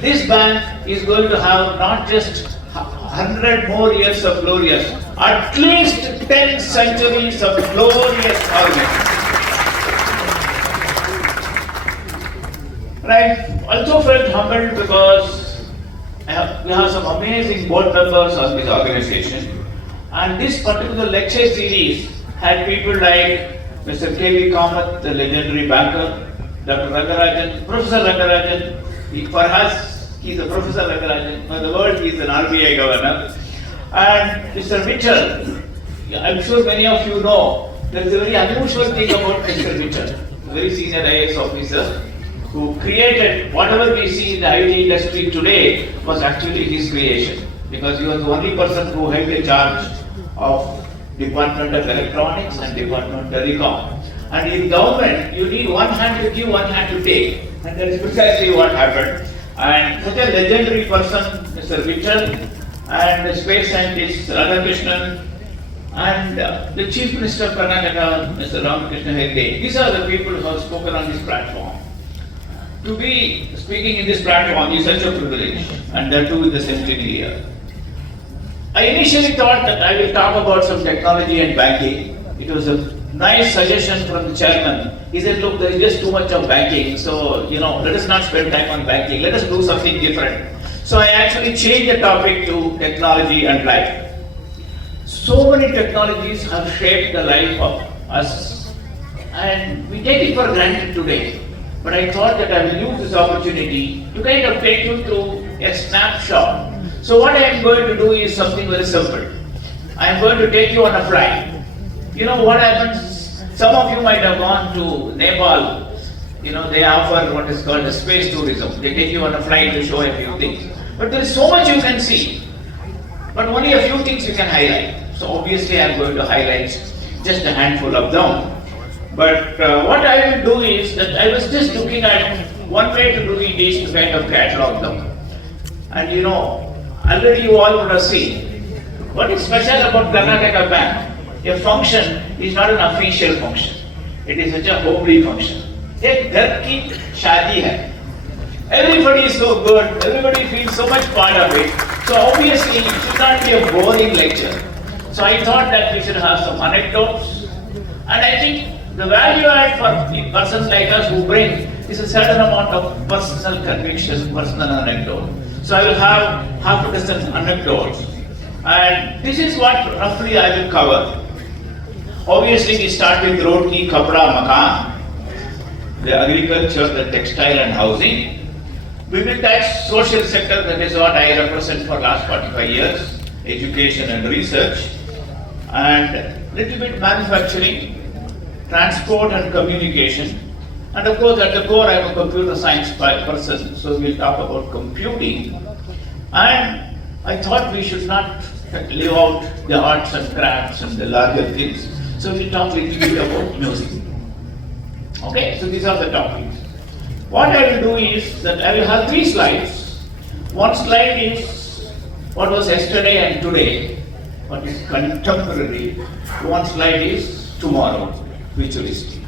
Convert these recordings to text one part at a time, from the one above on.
This bank is going to have not just 100 more years of glorious, at least 10 centuries of glorious organization. Right? Also felt humbled because we have some amazing board members on this organization, and this particular lecture series had people like Mr. K.V. Kamath, the legendary banker, Dr. Rangarajan, Professor Rangarajan. For us, he's a Professor Rangarajan. For the world, he's an RBI governor. And Mr. Mitchell, I'm sure many of you know, there is a very unusual thing about Mr. Mitchell, a very senior IAS officer, who created whatever we see in the IT industry today was actually his creation, because he was the only person who held the charge of Department of Electronics and Department of Telecom. And in government, you need one hand to give, one hand to take, and that is precisely what happened. And such a legendary person, Mr. Mitchell, and the space scientist Radhakrishnan, and the Chief Minister of Karnataka, Mr. Ramakrishna Hegde. These are the people who have spoken on this platform. To be speaking in this platform is such a privilege, and that too with the centenary year. I initially thought that I will talk about some technology and banking. It was a nice suggestion from the chairman. He said, look, there is just too much of banking, so let us not spend time on banking, let us do something different. So I actually changed the topic to technology and life. So many technologies have shaped the life of us, and we take it for granted today. But I thought that I will use this opportunity to kind of take you through a snapshot. So what I am going to do is something very simple. I am going to take you on a flight. You know what happens? Some of you might have gone to Nepal. They offer what is called a space tourism. They take you on a flight to show a few things. But there is so much you can see. But only a few things you can highlight. So obviously I am going to highlight just a handful of them. But what I will do is that I was just looking at one way to do it is to kind of catalog them. And already you all would have seen what is special about Karnataka Bank. A function is not an official function. It is such a homely function. एक घर की शादी है. Everybody is so good. Everybody feels so much part of it. So obviously it should not be a boring lecture. So I thought that we should have some anecdotes. And I think the value add for persons like us who bring is a certain amount of personal conviction, personal anecdote. So I will have half a dozen anecdotes. And this is what roughly I will cover. Obviously, we start with roti, kapda, makan, the agriculture, the textile and housing. We will touch social sector, that is what I represent for last 45 years, education and research, and little bit manufacturing, transport and communication. And of course, at the core, I am a computer science person, so we'll talk about computing. And I thought we should not leave out the arts and crafts and the larger things. So we'll talk a little bit about music. Okay, so these are the topics. What I will do is that I will have 3 slides. One slide is what was yesterday and today, what is contemporary. One slide is tomorrow, futuristic.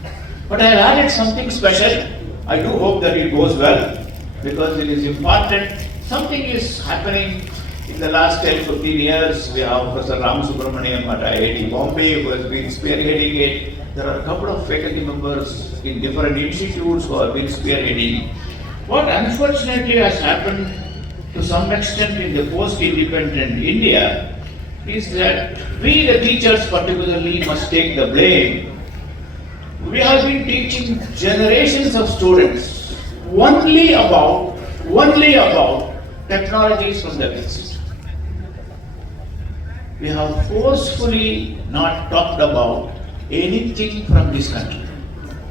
But I have added something special. I do hope that it goes well, because it is important. Something is happening in the last 10-15 years. We have Professor Ramasubramaniam at IIT Bombay who has been spearheading it. There are a couple of faculty members in different institutes who have been spearheading. What unfortunately has happened to some extent in the post-independent India is that we, the teachers particularly, must take the blame. We have been teaching generations of students only about technologies from the West. We have forcefully not talked about anything from this country,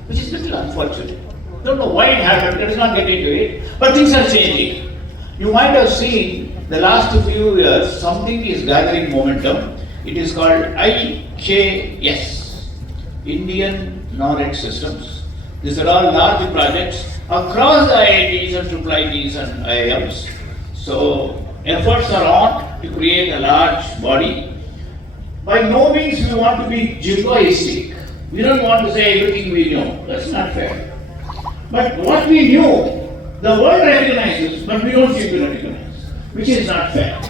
which is a little unfortunate. Don't know why it happened, let us not get into it, but things are changing. You might have seen the last few years, something is gathering momentum. It is called IKS, Indian Knowledge Systems. These are all large projects across the IITs and IIITs and IIMs. So efforts are on to create a large body. By no means we want to be jingoistic. We don't want to say everything we know. That's not fair. But what we knew The world recognizes, but we don't seem to recognize, which is not fair.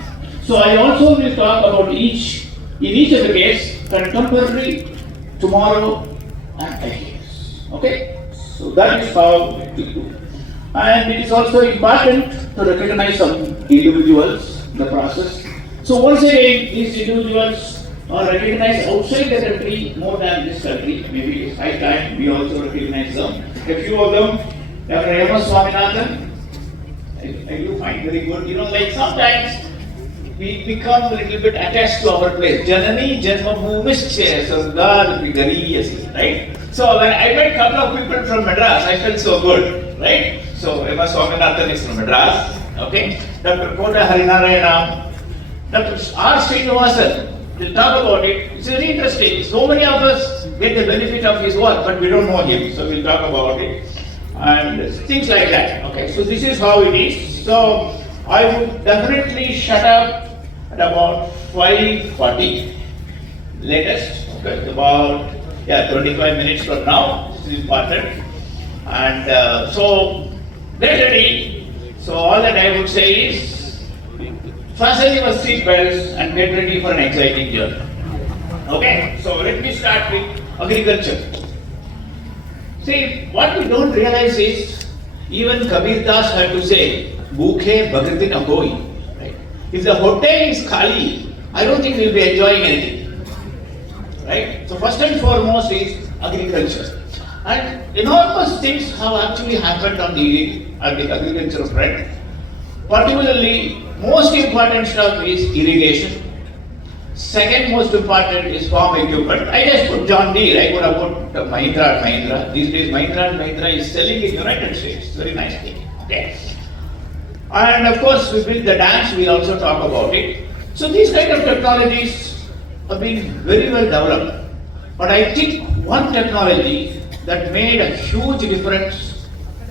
So I also will talk about in each of the case, contemporary, tomorrow, and ideas. Okay? So that is how it will do. And it is also important to recognize some individuals in the process. So once again, these individuals are recognized outside the country more than this country. Maybe it's high time we also recognize them. A few of them, Dr. M.S. Swaminathan, I do find very good. Like sometimes we become a little bit attached to our place. Janani Janmabhumische Sargar Gariyasi, right? So when I met a couple of people from Madras, I felt so good, right? So M.S. Swaminathan is from Madras, okay? Dr. Kota Harinarayana, Dr. R. Srinivasan, we'll talk about it. It's very interesting. So many of us get the benefit of his work, but we don't know him. So we'll talk about it. And things like that, okay? So this is how it is. So I would definitely shut up at about 5:40 latest, okay? About 25 minutes from now. This is important. And so get ready. So all that I would say is fasten your seat belts and get ready for an exciting journey. Okay, so let me start with agriculture. See, what we don't realize is even Kabir Das had to say, "Bhookhe bhagati na koi." Right? If the hotel is khali, I don't think we'll be enjoying anything. Right? So first and foremost is agriculture. And enormous things have actually happened on the agricultural front. Particularly, most important stuff is irrigation. Second most important is farm equipment. I just put John Deere. I could have put Mahindra. These days, Mahindra is selling in United States. Very nice thing. Okay. And of course, we build the dams. We also talk about it. So these kind of technologies have been very well developed. But I think one technology that made a huge difference,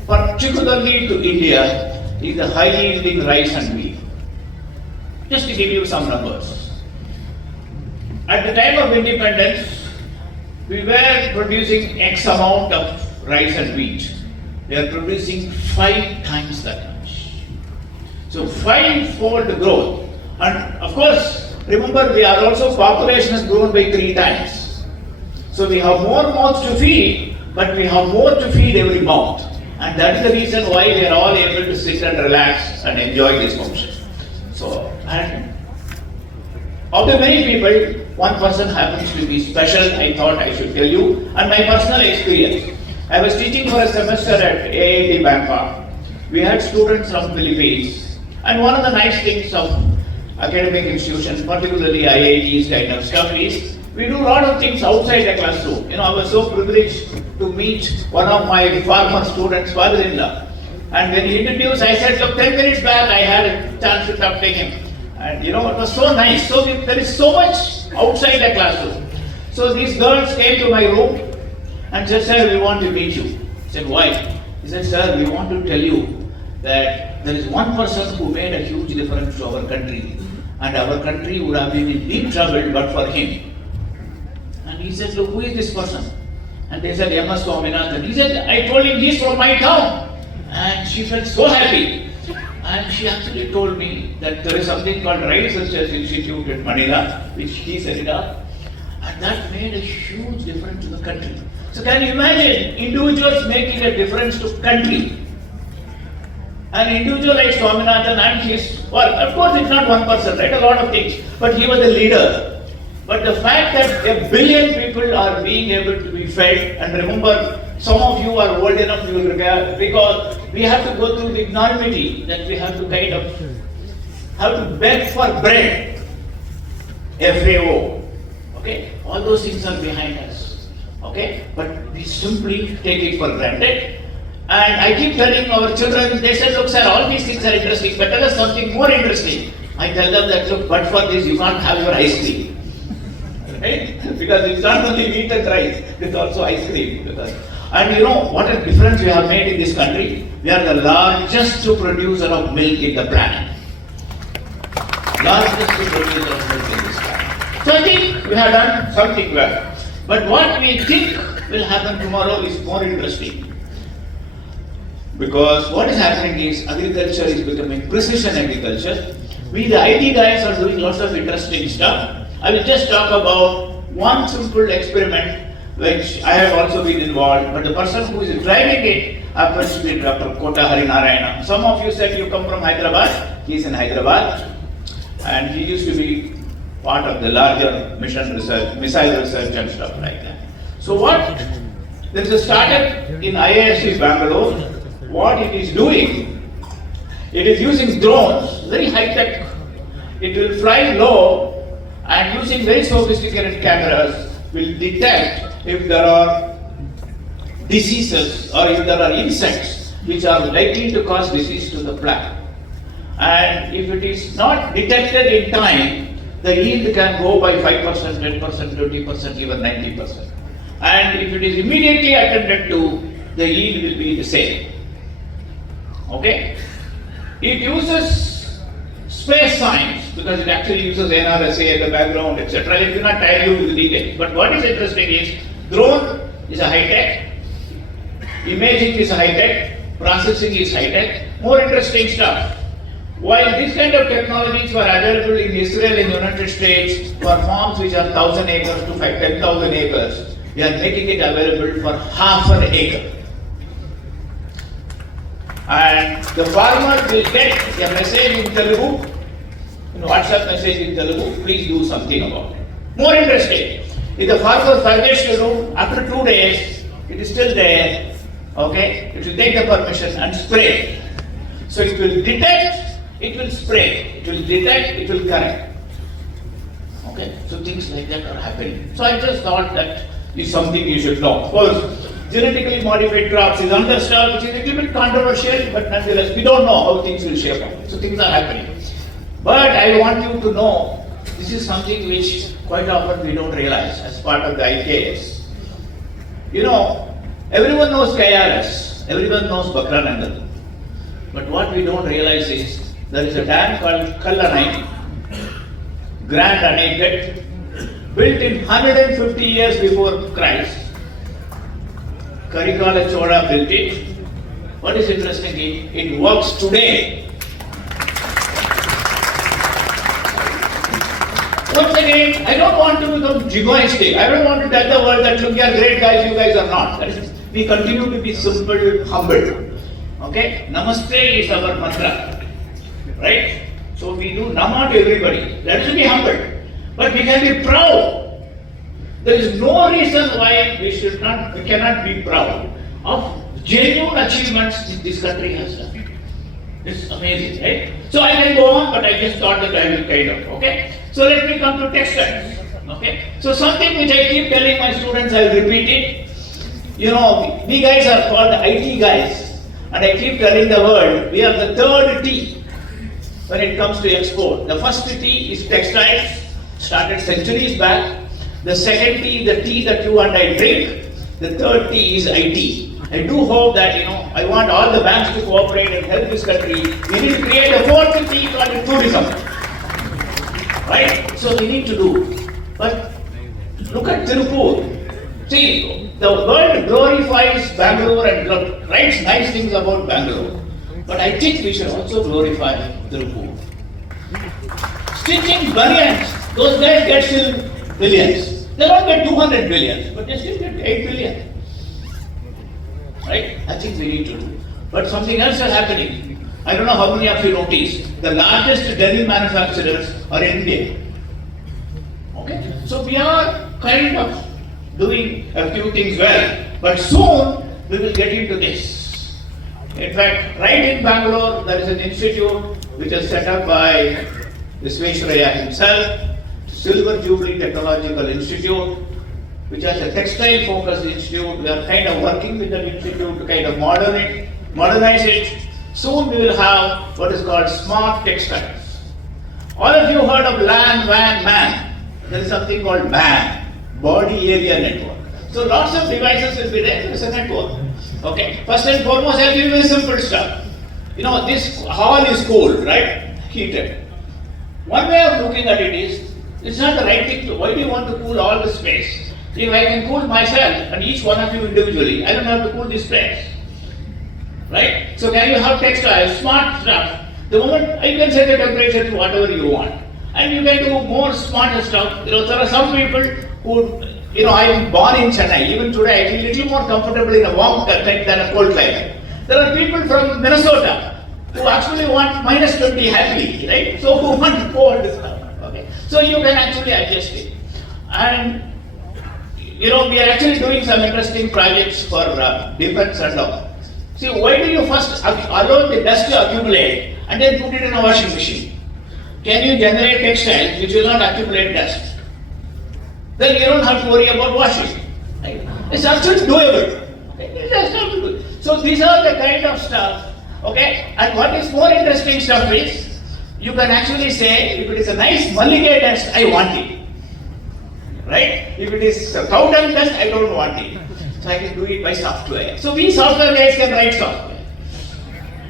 particularly to India, is the high yielding rice and wheat. Just to give you some numbers. At the time of independence, we were producing X amount of rice and wheat. We are producing 5 times that much. So 5-fold growth. And of course, remember we are also, population has grown by 3 times. So we have more mouths to feed, but we have more to feed every mouth. And that is the reason why we are all able to sit and relax and enjoy this function. So, and of the many people, one person happens to be special, I thought I should tell you, and my personal experience. I was teaching for a semester at IIIT Bangkok. We had students from Philippines, and one of the nice things of academic institutions, particularly IITs kind of stuff, is we do a lot of things outside the classroom. I was so privileged to meet one of my former students' father-in-law. And when he introduced, I said, look, 10 minutes back I had a chance to talk to him. And it was so nice. So there is so much outside the classroom. So these girls came to my room and said, sir, we want to meet you. I said, why? He said, sir, we want to tell you that there is one person who made a huge difference to our country. And our country would have been in deep trouble but for him. And he said, look, who is this person? And they said, M.S. Swaminathan. He said, I told him he's from my town. And she felt so happy. And she actually told me that there is something called Rice Research Institute at Manila, which he set it up. And that made a huge difference to the country. So can you imagine individuals making a difference to country? An individual like Swaminathan and his work, of course it's not one person, right? A lot of things. But he was a leader. But the fact that 1 billion people are being able to be fed, and remember, some of you are old enough, you will regard, because we have to go through the enormity that we have to kind of have to beg for bread. FAO. Okay? All those things are behind us. Okay? But we simply take it for granted. And I keep telling our children, they said, look sir, all these things are interesting, but tell us something more interesting. I tell them that, look, but for this you can't have your ice cream. Right? Because it's not only meat and rice, it's also ice cream. And what a difference we have made in this country. We are the largest producer of milk in the planet. Largest producer of milk in this planet. So I think we have done something well. But what we think will happen tomorrow is more interesting. Because what is happening is agriculture is becoming precision agriculture. We the IT guys are doing lots of interesting stuff. I will just talk about one simple experiment which I have also been involved, but the person who is driving it happens to be Dr. Kota Harinarayana. Some of you said you come from Hyderabad. He is in Hyderabad, and he used to be part of the larger mission research, missile research and stuff like that. So what? There is a startup in IIIT Bangalore. What it is doing, it is using drones, very high tech. It will fly low and using very sophisticated cameras will detect if there are diseases or if there are insects which are likely to cause disease to the plant. And if it is not detected in time, the yield can go by 5%, 10%, 20%, even 90%. And if it is immediately attended to, the yield will be the same. Okay? It uses space science because it actually uses NRSA in the background, etc. It will not tell you the details. But what is interesting is drone is a high tech, imaging is high tech, processing is high tech. More interesting stuff. While these kind of technologies were available in Israel and United States for farms which are 1,000 acres to 10,000 acres, we are making it available for half an acre. And the farmer will get a message in Telugu, WhatsApp message in Telugu, please do something about it. More interesting, if the farmer forgets to do, after 2 days, it is still there, okay, it will take the permission and spray. So it will detect, it will spray, it will detect, it will correct. Okay, so things like that are happening. So I just thought that is something you should know. Of course, genetically modified crops is another stuff which is a little bit controversial, but nonetheless we don't know how things will shape up. So things are happening. But I want you to know this is something which quite often we don't realize as part of the IKS. You know, everyone knows KRS, everyone knows Bakranangal. But what we don't realize is there is a dam called Kallanai, Grand Anaicut, built in 150 years before Christ. Karikala Chola built it. What is interesting is it works today. Once again, I don't want to become jigoistic. I don't want to tell the world that look, you are great guys, you guys are not. That is, we continue to be simple, humble. Okay? Namaste is our mantra. Right? So we do nama to everybody. Let us be humble. But we can be proud. There is no reason why we cannot be proud of genuine achievements this country has done. It's amazing, right? So I can go on, but I just thought that I will kind of, okay? So let me come to textiles, okay? So something which I keep telling my students, I will repeat it. You know, we guys are called IT guys, and I keep telling the world, we are the third T when it comes to export. The first T is textiles, started centuries back. The second T is the tea that you and I drink. The third T is IT. I do hope that, I want all the banks to cooperate and help this country. We need to create a fourth T called tourism. Right? So we need to do. But look at Tirupur. See, the world glorifies Bangalore and writes nice things about Bangalore. But I think we should also glorify Tirupur. Stitching bunions, those guys get still billions. They don't get 200 billion, but they still get 8 billion. Right? I think we need to do. But something else is happening. I don't know how many of you noticed. The largest denim manufacturers are in India. Okay? So we are kind of doing a few things well. But soon we will get into this. In fact, right in Bangalore, there is an institute which is set up by Visvesvaraya himself, Silver Jubilee Technological Institute, which is a textile-focused institute. We are kind of working with that institute to kind of modernize it. Soon we will have what is called smart textiles. All of you heard of LAN, WAN, MAN. There is something called MAN, Body Area Network. So lots of devices will be there. There is a network. Okay. First and foremost, I'll give you simple stuff. This hall is cold, right? Heated. One way of looking at it is, it's not the right thing to. Why do you want to cool all the space? If I can cool myself and each one of you individually, I don't have to cool this place. right? So can you have textiles, smart stuff? The moment you can set the temperature to whatever you want, and you can do more smarter stuff. There are some people who, I am born in Chennai. Even today, I feel a little more comfortable in a warm climate than a cold climate. There are people from Minnesota who actually want minus 20 happily, right? So who want cold stuff, okay? So you can actually adjust it. And we are actually doing some interesting projects for defense and all. See, why do you first allow the dust to accumulate and then put it in a washing machine? Can you generate textiles which will not accumulate dust? Then you don't have to worry about washing. Right? It's actually doable. Okay? It's actually doable. So these are the kind of stuff. Okay? And what is more interesting stuff is, you can actually say, if it is a nice mulligataway dust, I want it. Right? If it is cow dung dust, I don't want it. So I can do it by software. So we software guys can write software.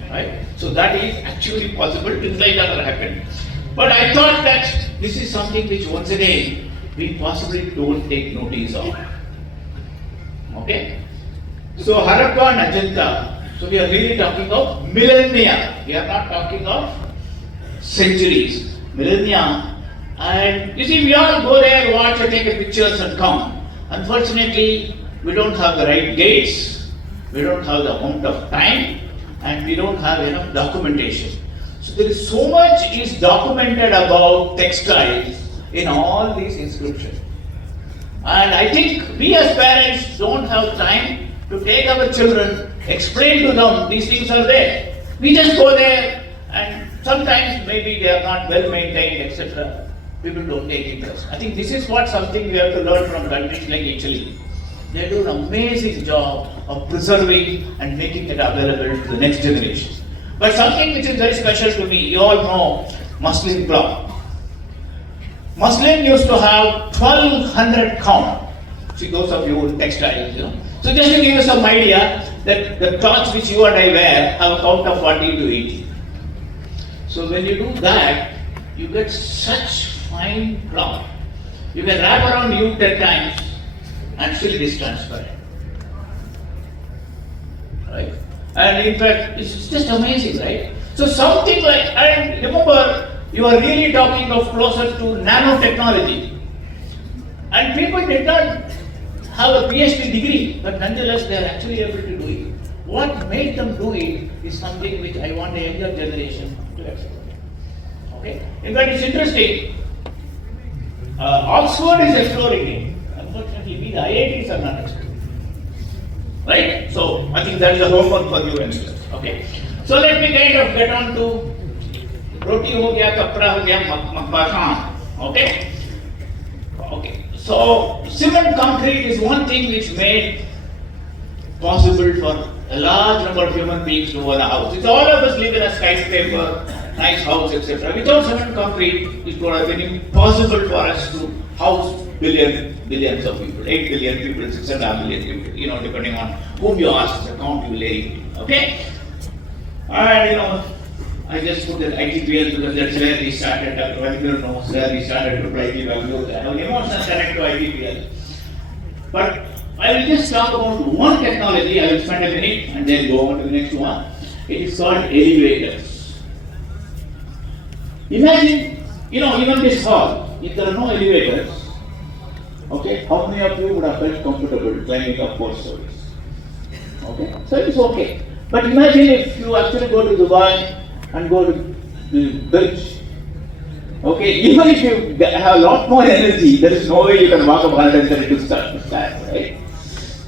Right? So that is actually possible. Things like that are happening. But I thought that this is something which once again we possibly don't take notice of. Okay? So Harappa and Ajanta, so we are really talking of millennia. We are not talking of centuries. Millennia. And you see, we all go there, watch and take pictures and come. Unfortunately, we don't have the right gates, we don't have the amount of time, and we don't have enough documentation. So there is so much is documented about textiles in all these inscriptions. And I think we as parents don't have time to take our children, explain to them these things are there. We just go there, and sometimes maybe they are not well maintained, etc. People don't take interest. I think this is something we have to learn from countries like Italy. They do an amazing job of preserving and making it available to the next generation. But something which is very special to me, you all know muslin cloth. Muslin used to have 1200 count. See, those of you in textiles, So just to give you some idea, that the cloths which you and I wear have a count of 40 to 80. So when you do that, you get such fine cloth. You can wrap around you 10 times and still it is transparent. Right? And in fact, it's just amazing, right? So something like, and remember, you are really talking of closer to nanotechnology. And people did not have a PhD degree, but nonetheless they are actually able to do it. What made them do it is something which I want the younger generation to explore. Okay? In fact, it's interesting. Oxford is exploring it. Unfortunately, we, the IITs, are not exploring. Right? So, I think that is a homework for you and me. Okay? So, let me kind of get on to roti ho gaya, kapra ho gaya, makbashan. Okay? Okay. So, cement concrete is one thing which made possible for a large number of human beings to own a house. It's all of us live in a skyscraper, nice house, etc. Without cement concrete, it would have been impossible for us to house billions of people, 8 billion people, 6.5 billion people, depending on whom you ask, the count you will vary. Okay? And I just put that ITPL because that's where we started. Dr. Vaidya knows where we started to apply the value. I have an emotional connect to ITPL. But I will just talk about one technology. I will spend a minute and then go on to the next one. It is called elevators. Imagine, even this hall, if there are no elevators, okay, how many of you would have felt comfortable climbing up 4 stories? Okay, so it's okay. But imagine if you actually go to Dubai and go to the bridge. Okay, even if you have a lot more energy, there is no way you can walk up 132 steps, right?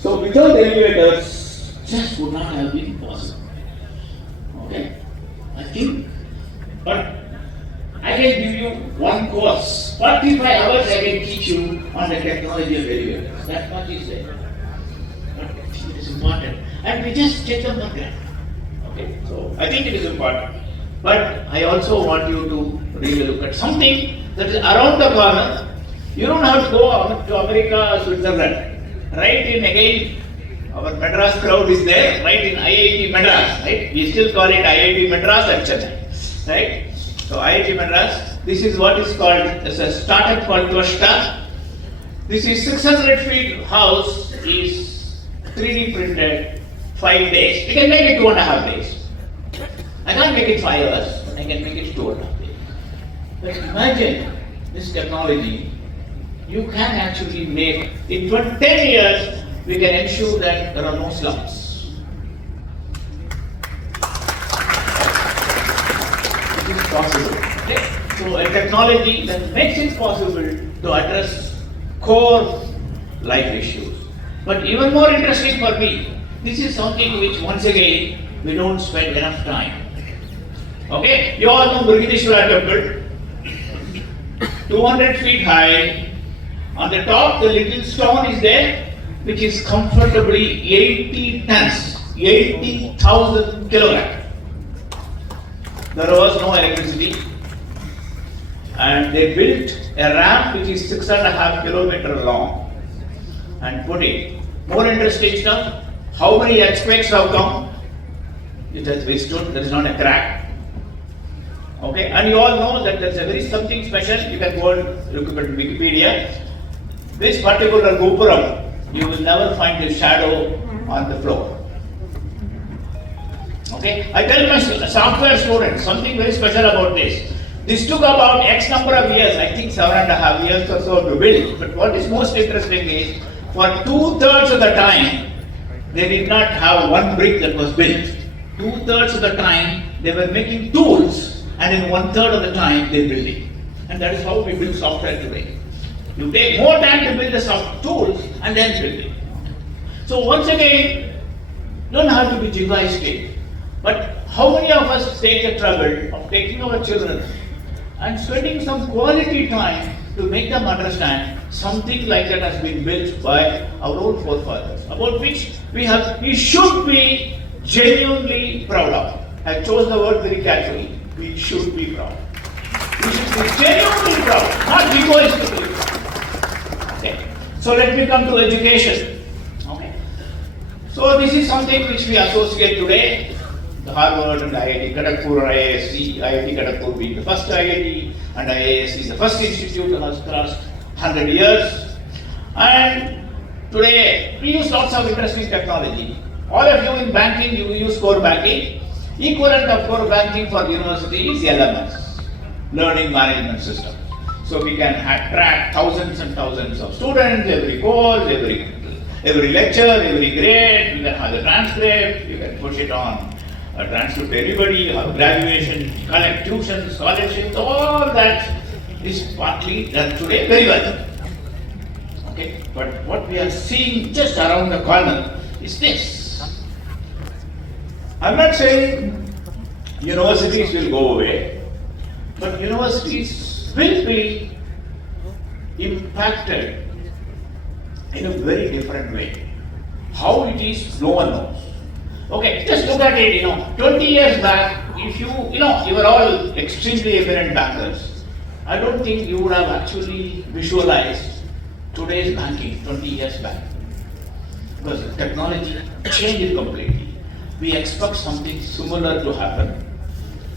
So without elevators, just would not have been possible. Okay, I think, but I can give you one course. 45 hours I can teach you on the technology of elevators. That much is there. But I think it is important. And we just take them for granted. Okay, so I think it is important. But I also want you to really look at something that is around the corner. You don't have to go to America or Switzerland. Right in, again, our Madras crowd is there, right in IIT Madras, right? We still call it IIT Madras and Chennai, right? So IIT Madras, this is what is called, as a startup called Twashta. This is 600 feet house, is 3D printed 5 days. We can make it 2.5 days. I can't make it 5 hours. I can make it 2.5 days. But imagine this technology. You can actually make, in 10 years, we can ensure that there are no slums. It is possible. Okay? So a technology that makes it possible to address core life issues. But even more interesting for me, this is something which once again we don't spend enough time. Okay? You all know Brihadishwara temple, 200 feet high. On the top, the little stone is there, which is comfortably 80 tons, 80,000 kilograms. There was no electricity, and they built a ramp which is 6.5 kilometers long and put it. More interesting stuff, how many experts have come? It has withstood, there is not a crack. Okay, and you all know that there is a very something special. You can go and look at Wikipedia. This particular gopuram, you will never find a shadow on the floor. Okay, I tell my software students something very special about this. This took about X number of years, I think 7.5 years or so to build. But what is most interesting is, for 2/3 of the time, they did not have one brick that was built. 2/3 of the time, they were making tools, and in 1/3 of the time, they build it. And that is how we build software today. You take more time to build the soft tools and then build it. So once again, don't have to be jingoistic. But how many of us take the trouble of taking our children and spending some quality time to make them understand something like that has been built by our own forefathers, about which we should be genuinely proud of. I chose the word very carefully. We should be proud. We should be genuinely proud, not egoistically. Okay. So let me come to education. Okay. So this is something which we associate today. The Harvard and IIT Kharagpur and IISc, IIT Kharagpur being the first IIT, and IISc is the first institute that has crossed 100 years. And today we use lots of interesting technology. All of you in banking, you use core banking. Equivalent of core banking for university is LMS, Learning Management System. So we can track thousands and thousands of students, every course, every lecture, every grade. You can have the transcript, you can push it on a transcript to anybody, you have graduation, collect tuition, scholarships, all that is partly done today very well. Okay, but what we are seeing just around the corner is this. I'm not saying universities will go away, but universities will be impacted in a very different way. How it is, no one knows. Okay, just look at it, 20 years back, if you were all extremely eminent bankers, I don't think you would have actually visualized today's banking 20 years back. Because the technology changed completely. We expect something similar to happen.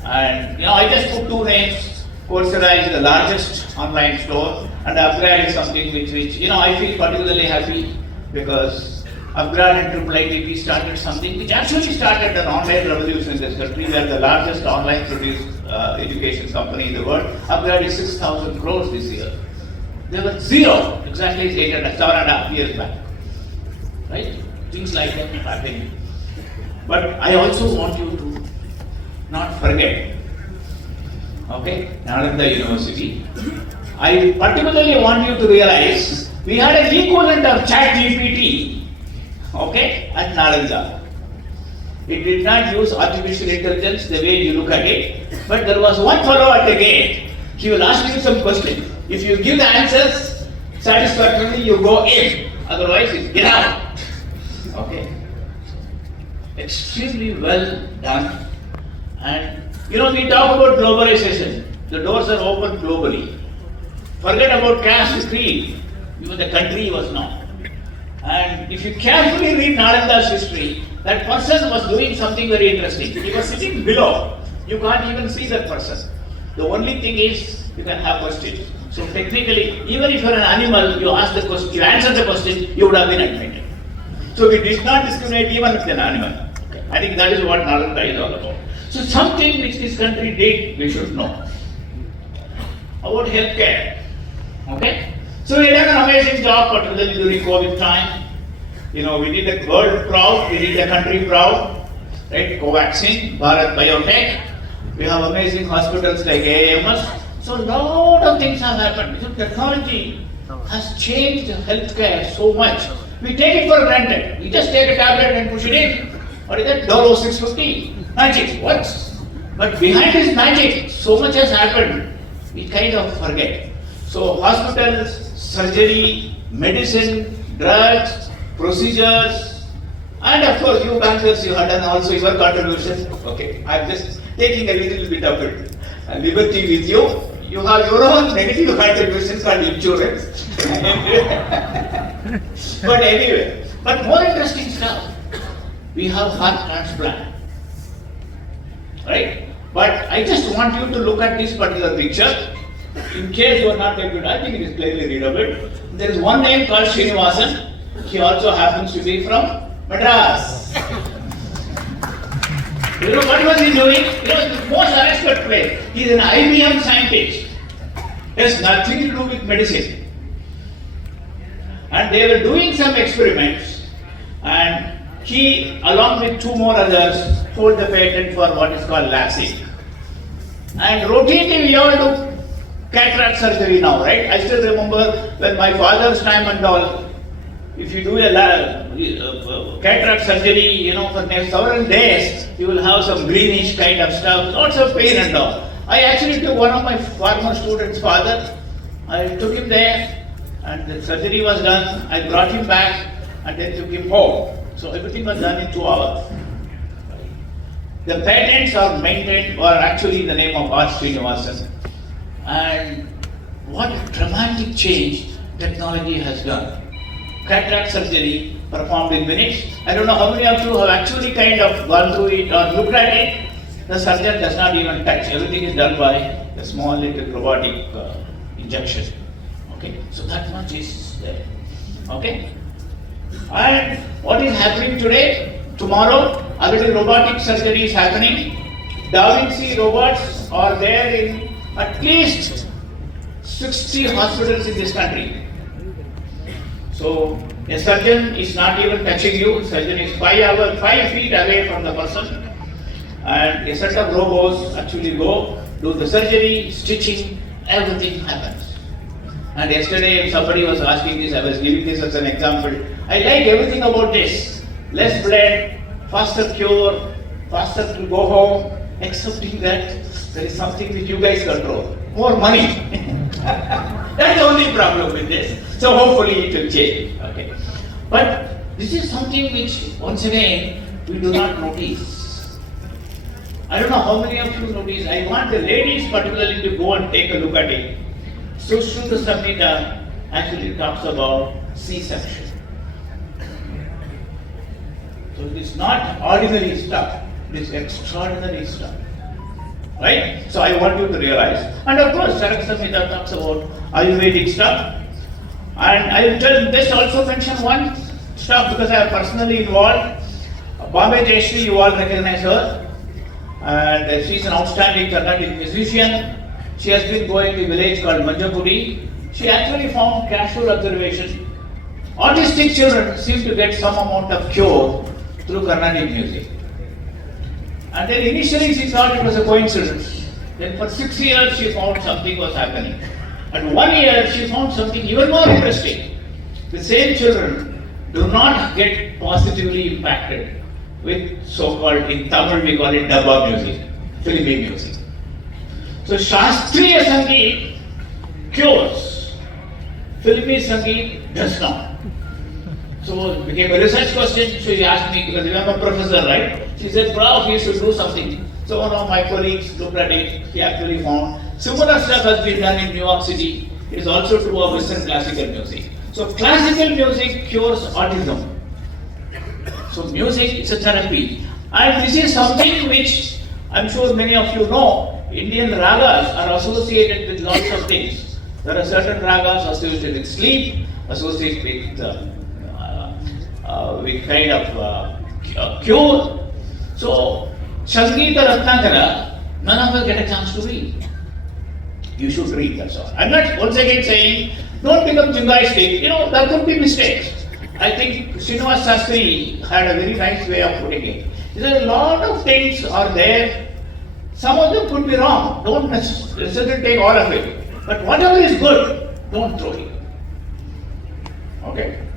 And, I just put two names. Coursera is the largest online store, and Upgrad is something which I feel particularly happy, because Upgrad and IIIT started something which actually started an online revolution in this country. We are the largest online produced education company in the world. Upgrad is 6,000 crores this year. They were zero, exactly 7.5 years back. Right? Things like that happening. But I also want you to not forget, okay, Nalanda University. I particularly want you to realize we had an equivalent of ChatGPT, okay, at Nalanda. It did not use artificial intelligence the way you look at it, but there was one fellow at the gate. He will ask you some questions. If you give the answers satisfactorily, you go in. Otherwise, you get out. Okay. Extremely well done. And we talk about globalization. The doors are open globally. Forget about caste, creed. Even the country was not. And if you carefully read Nalanda's history, that person was doing something very interesting. He was sitting below. You can't even see that person. The only thing is you can have questions. So technically, even if you're an animal, you ask the question, you answer the question, you would have been admitted. So we did not discriminate even with an animal. Okay. I think that is what Nalanda is all about. So something which this country did, we should know. About healthcare. Okay? So we did an amazing job, particularly during COVID time. You know, we did the world proud, we did the country proud. Right? Covaxin, Bharat Biotech. We have amazing hospitals like ATMs. So a lot of things have happened. So technology has changed healthcare so much. We take it for granted. We just take a tablet and push it in. What is that? Dolo 650. Magic works. But behind this magic, so much has happened. We kind of forget. So hospitals, surgery, medicine, drugs, procedures, and of course you bankers, you have done also your contribution. Okay, I'm just taking a little bit of it. Liberty with you. You have your own negative contributions called insurance. But anyway, but more interesting stuff. We have heart transplant. Right? But I just want you to look at this particular picture. In case you are not able to, I think it is clearly readable. There is one name called Srinivasan. He also happens to be from Madras. You know what was he doing? You know, the most unexpected place. He is an IBM scientist. Has nothing to do with medicine. And they were doing some experiments, and he, along with two more others, hold the patent for what is called LASIK. And routinely we all do cataract surgery now, right? I still remember when my father's time and all, if you do a cataract surgery, you know, for next several days, you will have some greenish kind of stuff, lots of pain and all. I actually took one of my former students' father, I took him there, and the surgery was done. I brought him back and then took him home. So everything was done in 2 hours. The patents are maintained, or actually the name of R. Srinivasan. And what a dramatic change technology has done. Cataract surgery performed in minutes. I don't know how many of you have actually kind of gone through it or looked at it. The surgeon does not even touch. Everything is done by a small little robotic injection. Okay, so that much is there. Okay, and what is happening today? Tomorrow, already robotic surgery is happening. Da Vinci robots are there in at least 60 hospitals in this country. So a surgeon is not even touching you. Surgeon is 5 feet away from the person, and a set of robots actually go do the surgery, stitching, everything happens. And yesterday somebody was asking this, I was giving this as an example. I like everything about this. Less blood, faster cure, faster to go home, excepting that there is something which you guys control. More money. That's the only problem with this. So hopefully it will change. Okay. But this is something which, once again, we do not notice. I don't know how many of you notice. I want the ladies particularly to go and take a look at it. Sushruta Samhita actually talks about C-section. So it is not ordinary stuff. It is extraordinary stuff. Right? So I want you to realize. And of course, Charaka Samhita talks about Ayurvedic stuff. And I will tell this also mention one stuff because I am personally involved. Bombay Jayashree, you all recognize her. And she is an outstanding Karnataka musician. She has been going to a village called Manjapudi. She actually found casual observation. Autistic children seem to get some amount of cure through Carnatic music. And then initially she thought it was a coincidence. Then for 6 years she found something was happening. And 1 year she found something even more interesting. The same children do not get positively impacted with so-called, in Tamil we call it dabba music, filmy music. So Shastriya Sangeet cures, filmy Sangeet does not. So it became a research question. So she asked me, because I'm a professor, right? She said, Prof, you should do something. So one of my colleagues looked at it. He actually found similar stuff has been done in New York City. It is also true of Western classical music. So classical music cures autism. So music is a therapy. And this is something which I'm sure many of you know. Indian ragas are associated with lots of things. There are certain ragas associated with sleep, associated with we kind of cure. So, Sangeeta Ratnakara, none of us get a chance to read. You should read, that's all. I'm not once again saying, don't become jingoistic. There could be mistakes. I think Srinivas Sastry had a very nice way of putting it. There are a lot of things are there. Some of them could be wrong. Don't necessarily take all of it. But whatever is good, don't throw it. Okay?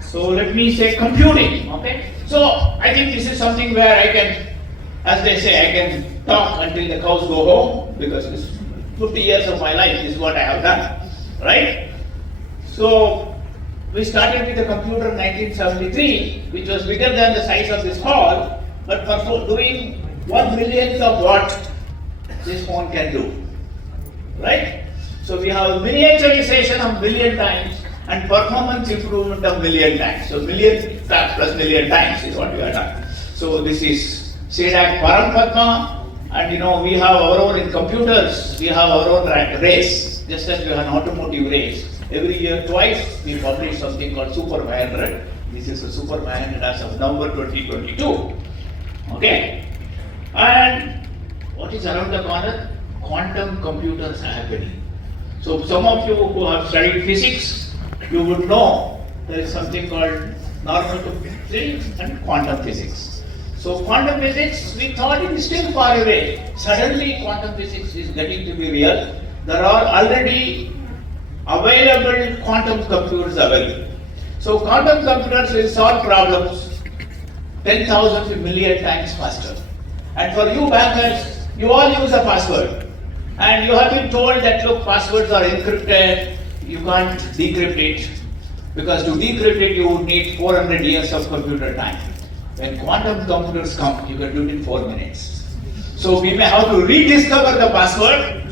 So let me say computing. Okay? So I think this is something where I can, as they say, I can talk until the cows go home, because this 50 years of my life is what I have done. Right? So we started with the computer in 1973, which was bigger than the size of this hall, but for doing 1/1,000,000th of what this phone can do. Right? So we have miniaturization of million times and performance improvement of million times. So million plus million times is what we have done. So this is SEDAC Parampadma, and we have our own in computers, we have our own race, just as we have an automotive race. Every year twice we publish something called Super 500. This is a Super 500 as of November 2022. Okay? And what is around the corner? Quantum computers are happening. So some of you who have studied physics, you would know there is something called normal physics and quantum physics. So quantum physics, we thought it is still far away. Suddenly quantum physics is getting to be real. There are already available quantum computers available. So quantum computers will solve problems 10,000 million times faster. And for you bankers, you all use a password. And you have been told that, look, passwords are encrypted, you can't decrypt it. Because to decrypt it, you would need 400 years of computer time. When quantum computers come, you can do it in 4 minutes. So we may have to rediscover the password.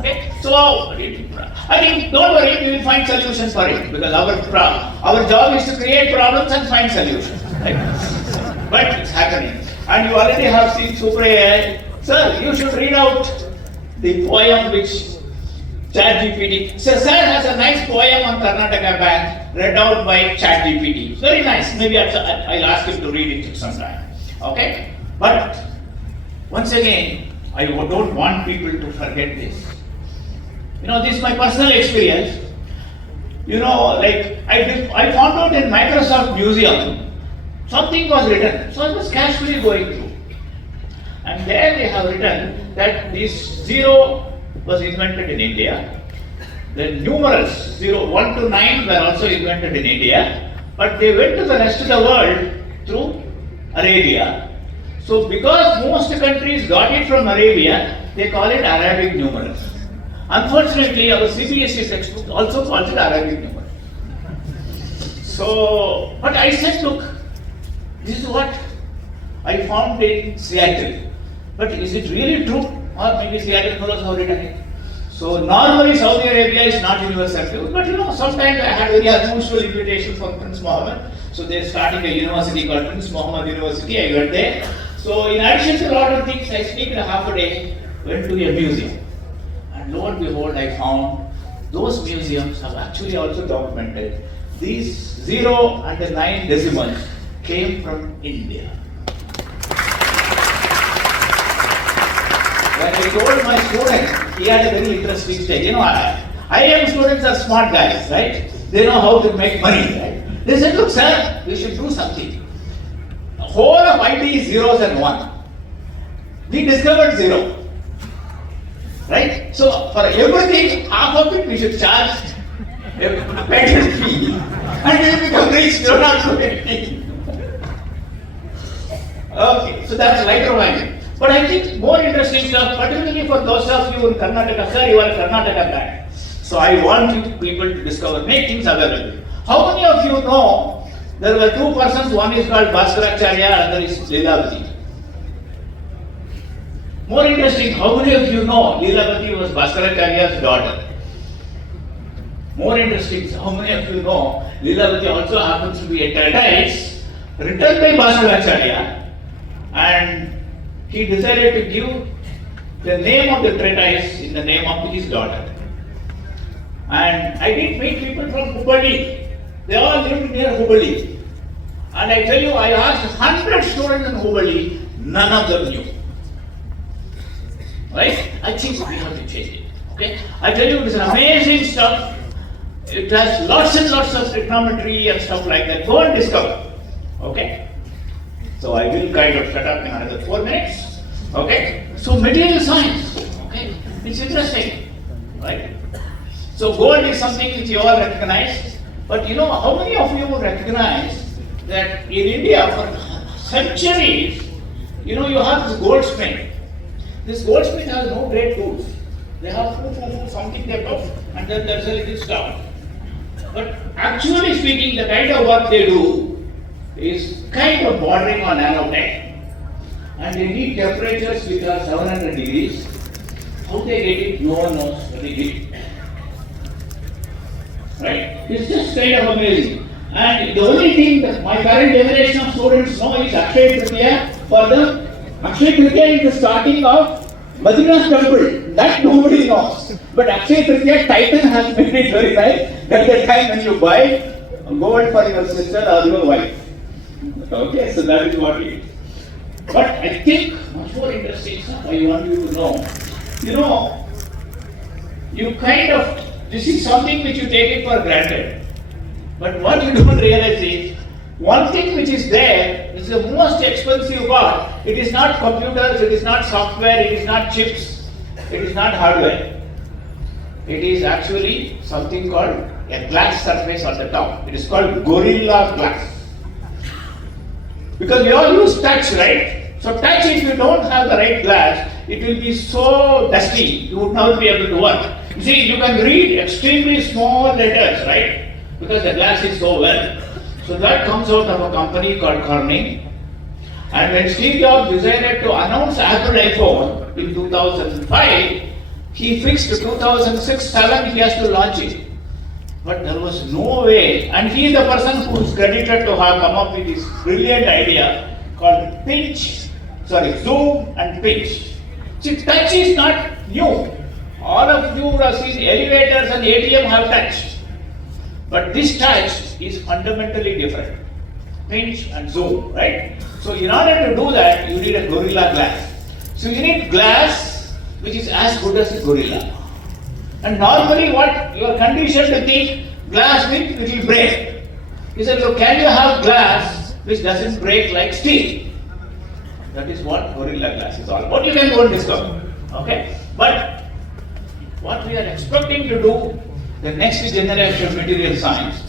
Okay? So, I think, don't worry, we will find solutions for it. Because our job is to create problems and find solutions. Right? But it's happening. And you already have seen Super AI. Sir, you should read out the poem which ChatGPT. So, sir has a nice poem on Karnataka Bank, read out by ChatGPT. Very nice. Maybe I'll ask him to read it sometime. Okay? But once again, I don't want people to forget this. This is my personal experience. Like I found out in Microsoft Museum, something was written. So I was casually going through. And there they have written that this zero was invented in India. The numerals 0, 1 to 9 were also invented in India. But they went to the rest of the world through Arabia. So because most countries got it from Arabia, they call it Arabic numerals. Unfortunately, our CBSE textbook also calls it Arabic numerals. So, but I said, look, this is what I found in Seattle. But is it really true? Or maybe Seattle fellows have written it. So normally Saudi Arabia is not universal. But sometimes I had very unusual invitation from Prince Mohammed. So they're starting a university called Prince Mohammed University. I went there. So in addition to a lot of things, I stayed a half a day, went to a museum. And lo and behold, I found those museums have actually also documented these 0 and the 9 decimals came from India. When I told my student, he had a very interesting stage. IIM students are smart guys, right? They know how to make money, right? They said, look, sir, we should do something. The whole of IT is zeros and one. We discovered zero. Right? So for everything, half of it we should charge a patent fee. And we will become rich, you don't have to do anything. Okay, so that's lighter line. But I think more interesting stuff, particularly for those of you in Karnataka, sir, you are a Karnataka bank. So I want you people to discover, make things available. How many of you know there were 2 persons, one is called Bhaskaracharya, another is Leelavati? More interesting, how many of you know Leelavati was Bhaskaracharya's daughter? More interesting, how many of you know Leelavati also happens to be a treatise written by Bhaskaracharya, and he decided to give the name of the treatise in the name of his daughter. And I did meet people from Hubballi, They all lived near Hubballi. And I tell you, I asked 100 students in Hubballi, none of them knew. Right? I think we have to change it. Okay? I tell you, it is an amazing stuff. It has lots and lots of trigonometry and stuff like that. Go and discover. Okay? So I will kind of shut up in another 4 minutes. Okay? So material science. Okay? It's interesting. Right? So gold is something which you all recognize. But you know, how many of you recognize that in India for centuries, you know, you have this goldsmith. This goldsmith has no great tools. They have something they put and then there's a little stuff. But actually speaking, the kind of work they do is kind of bordering on nanotech. And they need temperatures which are 700 degrees. How they get it, no one knows what they get. Right? It's just kind of amazing. And the only thing that my current generation of students know is Akshaya Tritiya. For them, Akshaya Tritiya is the starting of Badrinath temple. That nobody knows. But Akshaya Tritiya, Titan has made it very nice. At the time when you buy gold for your sister or your wife. Okay, so that is what it is. But I think much more interesting stuff I want you to know. You know, you kind of, this is something which you take it for granted. But what you don't realize is, one thing which is there is the most expensive part. It is not computers, it is not software, it is not chips, it is not hardware. It is actually something called a glass surface on the top. It is called Gorilla Glass. Because we all use touch, right? So touch, if you don't have the right glass, it will be so dusty, you would not be able to work. You see, you can read extremely small letters, right? Because the glass is so well. So that comes out of a company called Corning. And when Steve Jobs decided to announce Apple iPhone in 2005, he fixed 2006-7, he has to launch it. But there was no way, and he is the person who is credited to have come up with this brilliant idea called zoom and pinch. See, touch is not new. All of you have seen elevators and ATM have touch. But this touch is fundamentally different. Pinch and zoom, right? So in order to do that, you need a Gorilla Glass. So you need glass which is as good as a Gorilla. And normally what you are conditioned to think, glass which will break. He said, look, can you have glass which doesn't break like steel? That is what Gorilla Glass is all about. You can go and discover. Okay? But what we are expecting to do, the next generation of material science.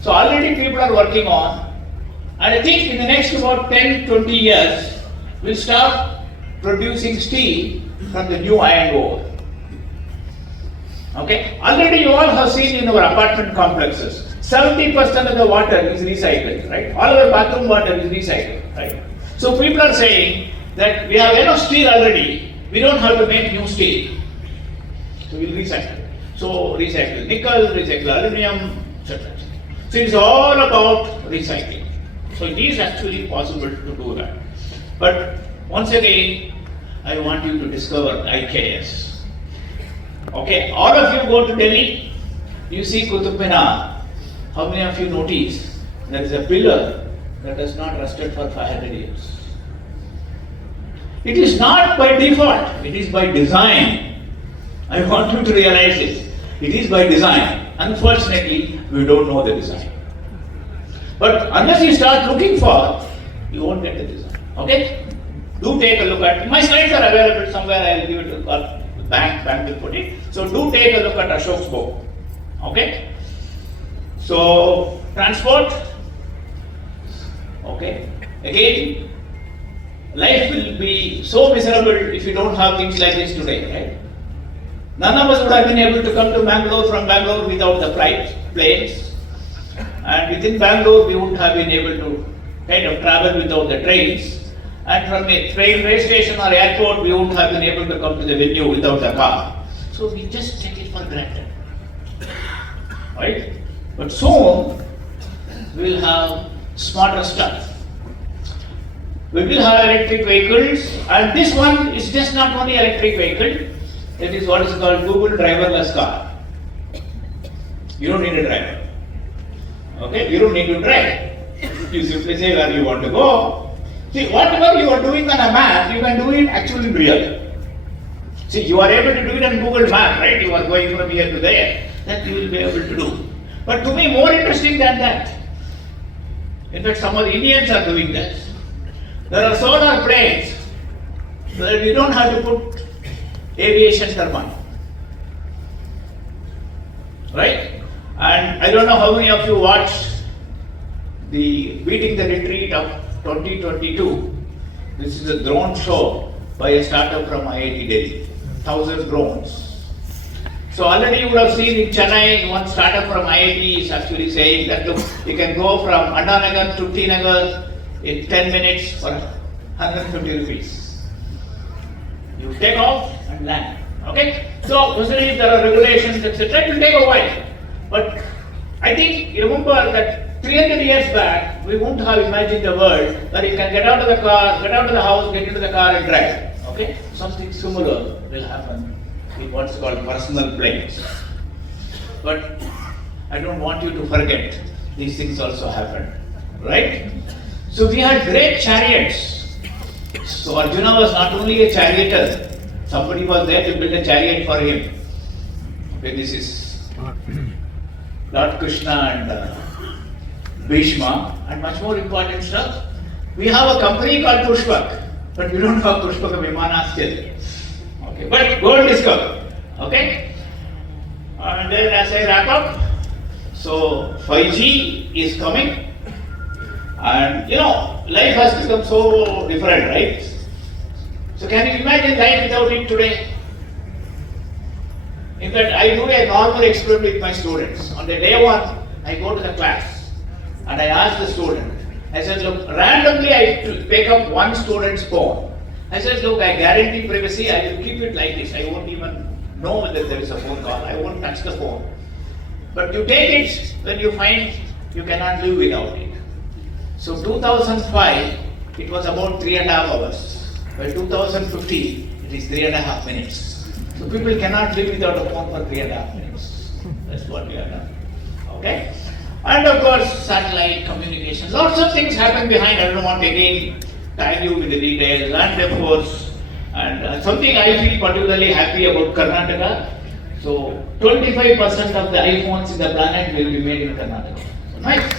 So already people are working on, and I think in the next about 10-20 years, we'll start producing steel from the new iron ore. Okay? Already you all have seen in our apartment complexes, 70% of the water is recycled, right? All our bathroom water is recycled, right? So people are saying that we have enough steel already, we don't have to make new steel. So we'll recycle. So recycle nickel, recycle aluminum, etc. So it's all about recycling. So it is actually possible to do that. But once again, I want you to discover IKS. Okay, all of you go to Delhi, you see Qutub Minar. How many of you notice there is a pillar that has not rusted for 500 years? It is not by default, it is by design. I want you to realize it. It is by design. Unfortunately, we don't know the design. But unless you start looking for, you won't get the design. Okay? Do take a look at, my slides are available somewhere, I will give it to the bank will put it. So do take a look at Ashok's book. Okay? So, transport. Okay? Again, life will be so miserable if you don't have things like this today, right? None of us would have been able to come to Mangalore from Bangalore without the planes. And within Bangalore, we wouldn't have been able to kind of travel without the trains. And from a railway station or airport, we wouldn't have been able to come to the venue without the car. So we just take it for granted. Right? But soon, we will have smarter stuff. We will have electric vehicles, and this one is just not only electric vehicle, it is what is called Google driverless car. You don't need a driver. Okay, you don't need to drive. You simply say where you want to go. See, whatever you are doing on a map, you can do it actually in real. See, you are able to do it on Google Map, right? You are going from here to there. That you will be able to do. But to me, more interesting than that. In fact, some of the Indians are doing that. There are solar planes where you don't have to put aviation turbine. Right? And I don't know how many of you watched the Beating the Retreat of 2022. This is a drone show by a startup from IIT Delhi. 1,000 drones. So already you would have seen in Chennai, one startup from IIT is actually saying that look, you can go from Annanagar to T Nagar in 10 minutes for 150 rupees. You take off and land. Okay? So usually there are regulations, etc. It will take a while. But I think you remember that 300 years back, we wouldn't have imagined a world where you can get out of the car, get out of the house, get into the car and drive. Okay? Something similar will happen in what's called personal planes. But I don't want you to forget, these things also happen. Right? So we had great chariots. So Arjuna was not only a charioteer, somebody was there to build a chariot for him. Okay, this is Lord Krishna and Bhishma, and much more important stuff. We have a company called Pushpak, but we don't have Pushpak Vimana still. Okay, but gold discovered. Okay? And then as I wrap up, so 5G is coming. And you know, life has become so different, right? So can you imagine life without it today? In fact, I do a normal experiment with my students. On the day one, I go to the class and I ask the student, I said, look, randomly I pick up one student's phone. I said, look, I guarantee privacy, I will keep it like this. I won't even know whether there is a phone call. I won't touch the phone. But you take it when you find you cannot live without it. So 2005, it was about 3.5 hours. By 2050, it is 3.5 minutes. So people cannot live without a phone for 3.5 minutes. That's what we have done. Okay? And of course, satellite communication. Lots of things happen behind. I don't want to again tell you with the details. And of course, something I feel particularly happy about Karnataka. So 25% of the iPhones in the planet will be made in Karnataka. So nice.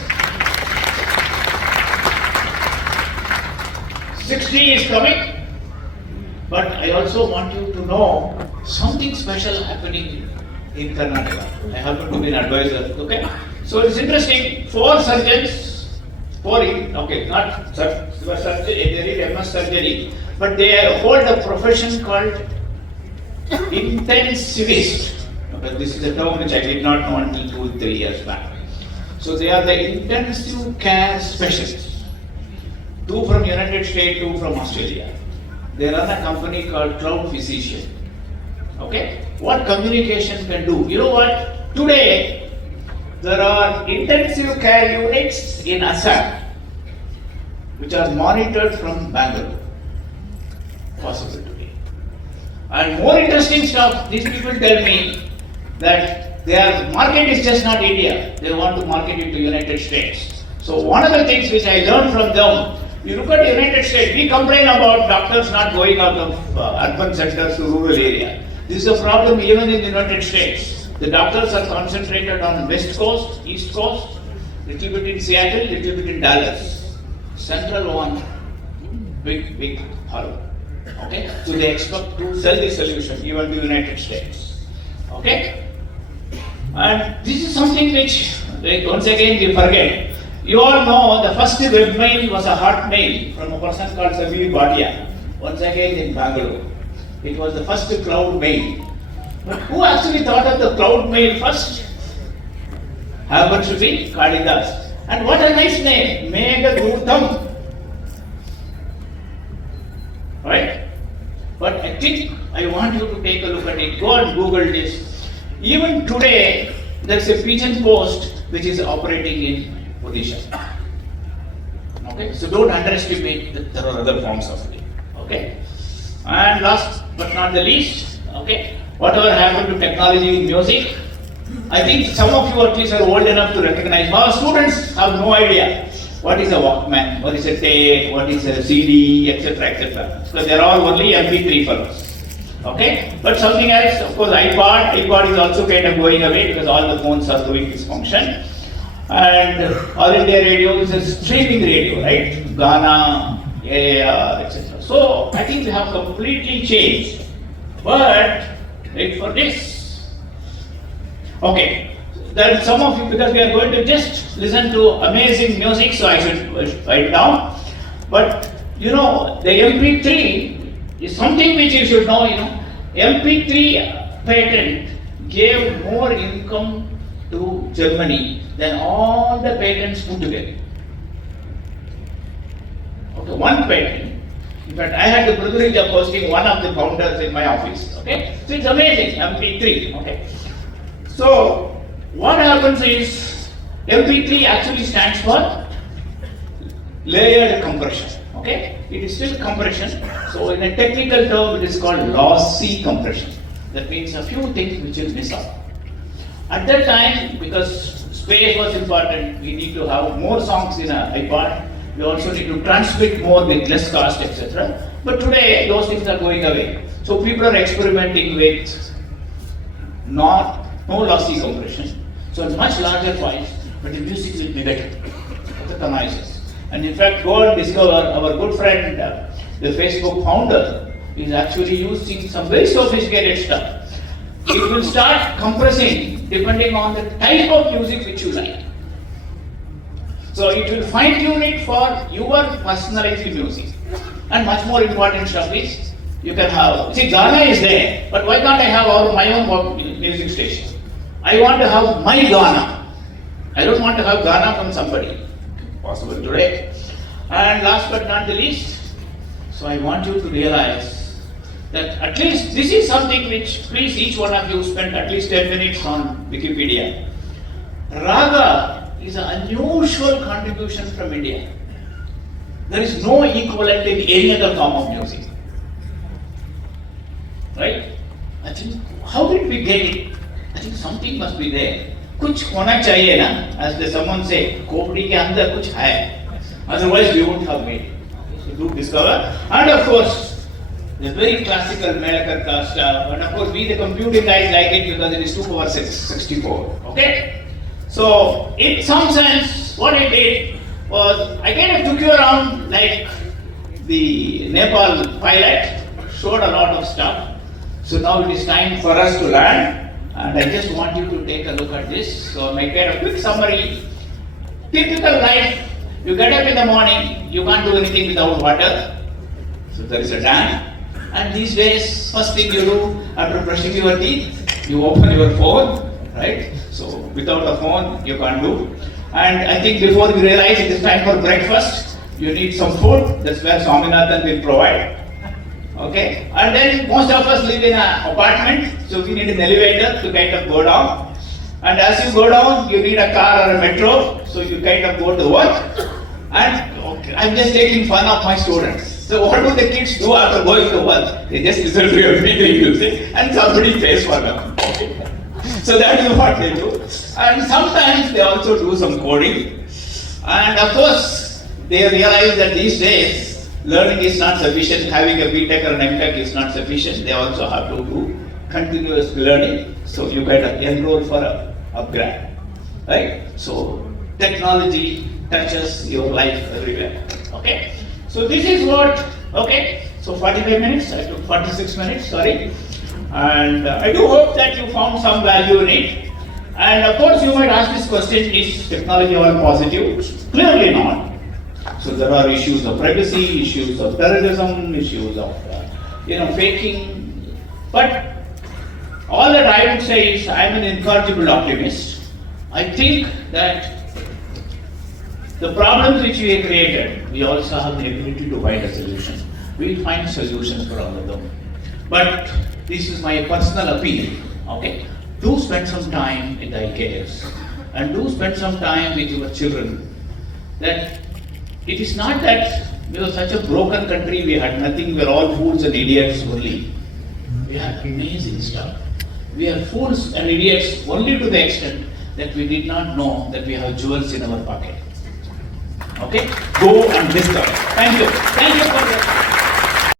60 is coming. But I also want you to know something special happening in Karnataka. I happen to be an advisor. Okay? So it's interesting, 4 surgeons, 4, okay, not surgery, they did MS surgery, but they hold a profession called intensivist. Okay, this is a term which I did not know until 2-3 years back. So they are the intensive care specialists. 2 from United States, 2 from Australia. They run a company called Cloud Physician. Okay? What communication can do? You know what? Today, there are intensive care units in Assam which are monitored from Bangalore. Possible today. And more interesting stuff, these people tell me that their market is just not India. They want to market it to United States. So one of the things which I learned from them, you look at the United States, we complain about doctors not going out of urban centers to rural area. This is a problem even in the United States. The doctors are concentrated on West Coast, East Coast, little bit in Seattle, little bit in Dallas. Central one, big hollow. Okay? So they expect to sell the solution even to the United States. Okay? And this is something which, once again, we forget. You all know the first webmail was a hot mail from a person called Sabi Bhatia, once again in Mangalore. It was the first cloud mail. But who actually thought of the cloud mail first? Happened to be Kalidas. And what a nice name, Megha Gautam. Right? But I think I want you to take a look at it. Go and Google this. Even today, there's a pigeon post which is operating in Odisha. Okay? So don't underestimate that there are other forms of it. Okay? And last but not the least, okay, whatever happened to technology in music, I think some of you at least are old enough to recognize. Our students have no idea what is a Walkman, what is a tape, what is a CD, etc., etc. So they're all only MP3 fellows. Okay, but something else, of course, iPod is also kind of going away because all the phones are doing this function. And All India Radio is a streaming radio, right? Ghana, AAR, etc. So I think we have completely changed. But wait for this. Okay, then some of you, because we are going to just listen to amazing music, so I should write down. But you know, the MP3 is something which you should know. MP3 patent gave more income to Germany than all the patents put together. Okay, one patent. In fact, I had the privilege of hosting one of the founders in my office. Okay, so it's amazing, MP3. Okay, so what happens is MP3 actually stands for layered compression. Okay, it is still compression. So in a technical term, it is called lossy compression. That means a few things which will miss out. At that time, because space was important, we need to have more songs in an iPod. We also need to transmit more with less cost, etc. But today, those things are going away. So people are experimenting with no lossy compression. So it's much larger files, but the music will be better. The noises. And in fact, go and discover our good friend, the Facebook founder, is actually using some very sophisticated stuff. It will start compressing depending on the type of music which you like. So it will fine tune it for your personalized music. And much more important stuff is, you can have, see, Ghana is there, but why can't I have my own music station? I want to have my Ghana. I don't want to have Ghana from somebody. Possible today. And last but not the least, so I want you to realize that at least this is something which, please, each one of you spend at least 10 minutes on Wikipedia. Raga is an unusual contribution from India. There is no equivalent in any other form of music. Right? I think, how did we get it? I think something must be there. कुछ होना चाहिए ना, as someone say, खोपड़ी के अंदर कुछ है. Otherwise, we wouldn't have made it. So do discover. And of course, the very classical Melakarta stuff. And of course, we the computing guys like it because it is 2 power 64. Okay? So, in some sense, what I did was, I kind of took you around like the Nepal pilot, showed a lot of stuff. So now it is time for us to learn. And I just want you to take a look at this. So my kind of quick summary. Typical life, you get up in the morning, you can't do anything without water. So there is a dam. And these days, first thing you do after brushing your teeth, you open your phone, right? So without a phone, you can't do. And I think before you realize it is time for breakfast, you need some food. That's where Swaminathan will provide. Okay, and then most of us live in an apartment, so we need an elevator to kind of go down. And as you go down, you need a car or a metro, so you kind of go to work. And okay, I'm just taking fun of my students. So what do the kids do after going to work? They just listen to everything you say, and somebody pays for them. So that is what they do. And sometimes they also do some coding. And of course, they realize that these days, learning is not sufficient, having a BTech or an MTech is not sufficient. They also have to do continuous learning. So you kind of enroll for an upgrade, right? So technology touches your life everywhere, okay? So this is what, okay? So 45 minutes, I took 46 minutes, sorry. And I do hope that you found some value in it. And of course you might ask this question, is technology all positive? Clearly not. So there are issues of privacy, issues of terrorism, issues of faking. But all that I would say is I am an incorrigible optimist. I think that the problems which we have created, we also have the ability to find a solution. We will find solutions for all of them. But this is my personal appeal. Okay, do spend some time in the IKS and do spend some time with your children. That it is not that we were such a broken country, we had nothing, we were all fools and idiots only. We had amazing stuff. We are fools and idiots only to the extent that we did not know that we have jewels in our pocket. Okay? Go and discover. Thank you. Thank you for that.